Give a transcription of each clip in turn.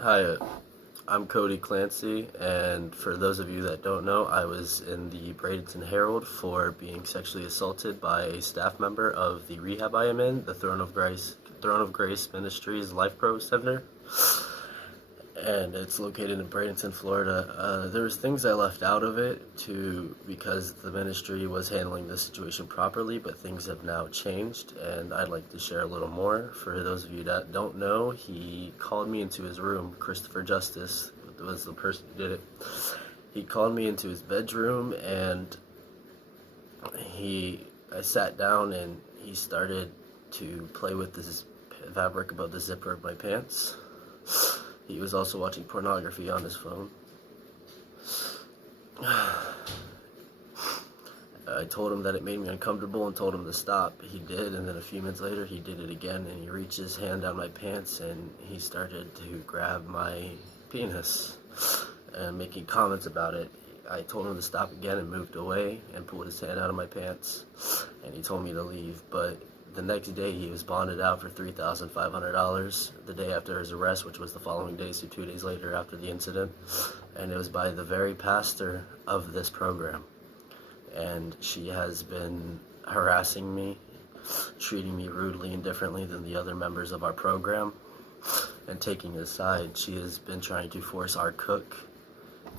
Hi, I'm Cody Clancy, and for those of you that don't know, I was in the Bradenton Herald for being sexually assaulted by a staff member of the rehab I am in, the Throne of Grace Ministries Life Pro Center, and it's located in Bradenton, Florida. There was things I left out of it because the ministry was handling the situation properly, but things have now changed, and I'd like to share a little more. For those of you that don't know, he called me into his room. Christopher Justice was the person who did it. He called me into his bedroom, and I sat down, and he started to play with this fabric above the zipper of my pants. He was also watching pornography on his phone. I told him that it made me uncomfortable and told him to stop. He did, and then a few minutes later he did it again, and he reached his hand down my pants and he started to grab my penis and making comments about it. I told him to stop again and moved away and pulled his hand out of my pants, and he told me to leave. But the next day he was bonded out for $3,500 the day after his arrest, which was the following day, so 2 days later after the incident, and it was by the very pastor of this program. And she has been harassing me, treating me rudely and differently than the other members of our program, and taking his side. She has been trying to force our cook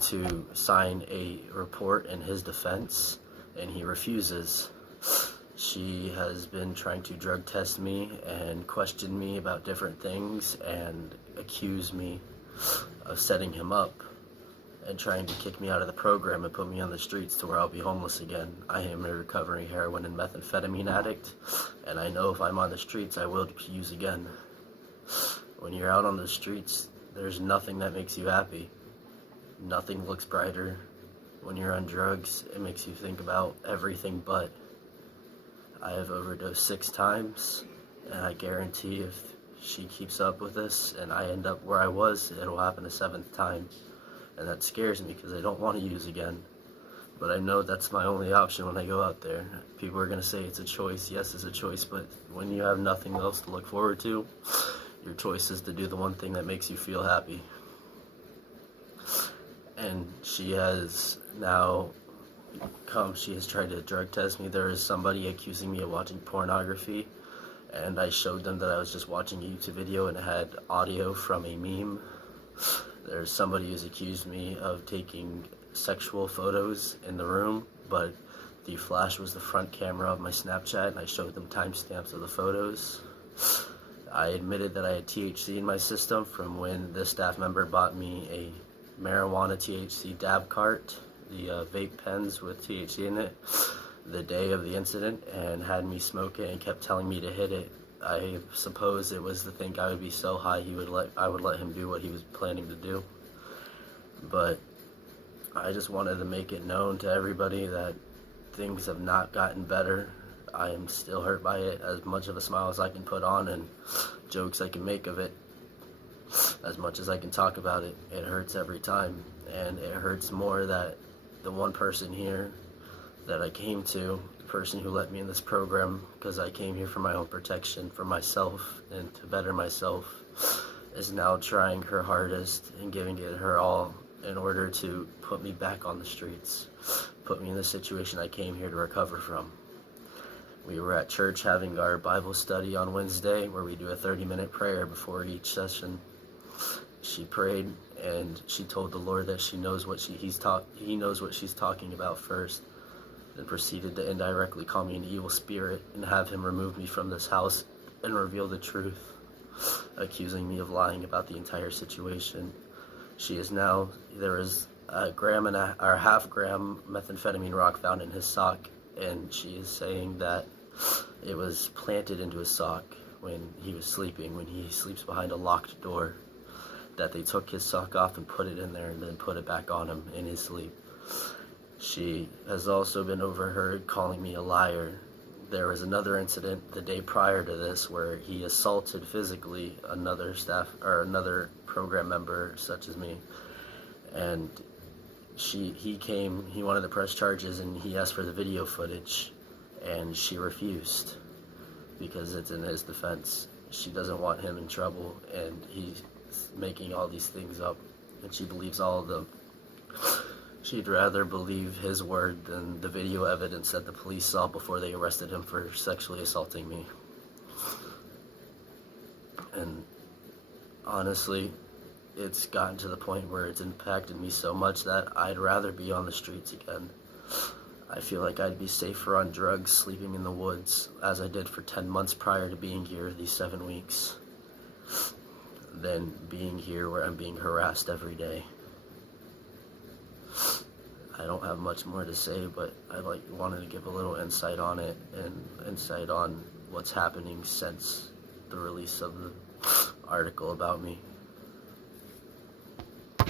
to sign a report in his defense, and he refuses. She has been trying to drug test me and question me about different things and accuse me of setting him up and trying to kick me out of the program and put me on the streets to where I'll be homeless again. I am a recovering heroin and methamphetamine addict, and I know if I'm on the streets, I will use again. When you're out on the streets, there's nothing that makes you happy. Nothing looks brighter. When you're on drugs, it makes you think about everything but. I have overdosed 6 times, and I guarantee if she keeps up with this and I end up where I was, it'll happen a 7th time. And that scares me because I don't want to use again. But I know that's my only option when I go out there. People are going to say it's a choice. Yes, it's a choice, but when you have nothing else to look forward to, your choice is to do the one thing that makes you feel happy. And she has now she has tried to drug test me. There is somebody accusing me of watching pornography, and I showed them that I was just watching a YouTube video and it had audio from a meme. There's somebody who's accused me of taking sexual photos in the room, but the flash was the front camera of my Snapchat, and I showed them timestamps of the photos. I admitted that I had THC in my system from when this staff member bought me a marijuana THC dab cart, the vape pens with THC in it, the day of the incident, and had me smoke it and kept telling me to hit it. I suppose it was to think I would be so high I would let him do what he was planning to do. But I just wanted to make it known to everybody that things have not gotten better. I am still hurt by it, as much of a smile as I can put on and jokes I can make of it. As much as I can talk about it, it hurts every time. And it hurts more that the one person here that I came to, the person who let me in this program because I came here for my own protection, for myself and to better myself, is now trying her hardest and giving it her all in order to put me back on the streets, put me in the situation I came here to recover from. We were at church having our Bible study on Wednesday, where we do a 30-minute prayer before each session. She prayed, and she told the Lord that she knows what he knows what she's talking about first, then proceeded to indirectly call me an evil spirit and have him remove me from this house and reveal the truth, accusing me of lying about the entire situation. There is a half-gram methamphetamine rock found in his sock, and she is saying that it was planted into his sock when he was sleeping, when he sleeps behind a locked door, that they took his sock off and put it in there and then put it back on him in his sleep. She has also been overheard calling me a liar. There was another incident the day prior to this where he assaulted physically another program member such as me, and he wanted to press charges, and he asked for the video footage, and she refused because it's in his defense. She doesn't want him in trouble, and making all these things up, and she believes all of them. She'd rather believe his word than the video evidence that the police saw before they arrested him for sexually assaulting me. And honestly, it's gotten to the point where it's impacted me so much that I'd rather be on the streets again. I feel like I'd be safer on drugs, sleeping in the woods, as I did for 10 months prior to being here, these 7 weeks, than being here where I'm being harassed every day. I don't have much more to say, but I wanted to give a little insight on it and insight on what's happening since the release of the article about me.